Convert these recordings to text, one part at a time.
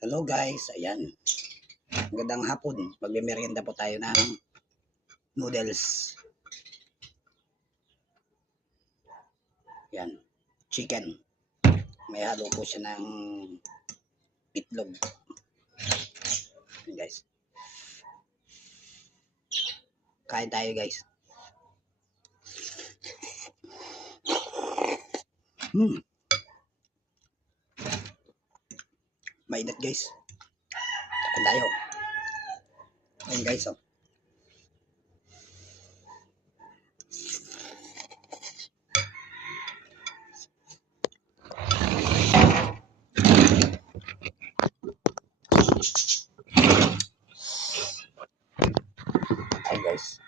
Hello guys, ayan. Magandang hapon. Magme-merienda po tayo ng noodles. Yan, chicken. May halo po siya ng itlog. Yan guys. Kain tayo guys. Mainit guys. Kain tayo. Ayan guys, oh. Ayan guys.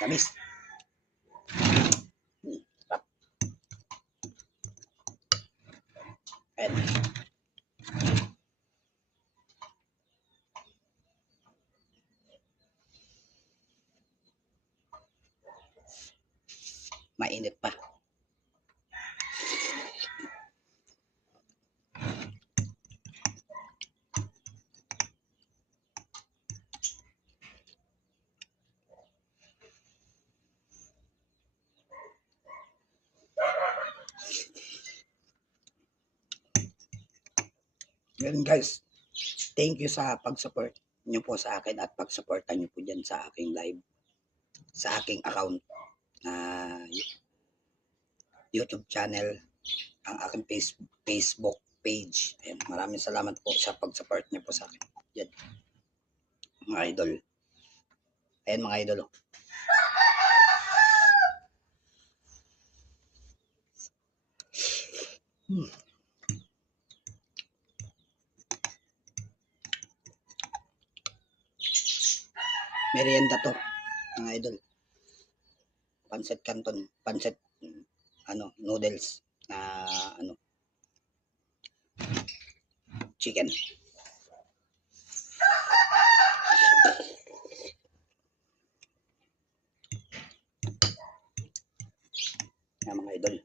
Tamis. Ayan. Mainit pa. Ganun guys, thank you sa pag-support nyo po sa akin at pag-supportan nyo po dyan sa aking live, sa aking account na YouTube channel, ang aking Facebook page. Ayan, maraming salamat po sa pag-support nyo po sa akin. Yan, mga idol. Ayan mga idol. Merienda to, mga idol. Pancit Canton, pancit noodles na chicken. Yan mga idol.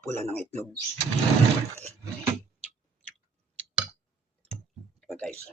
Pula ng itlog. So guys.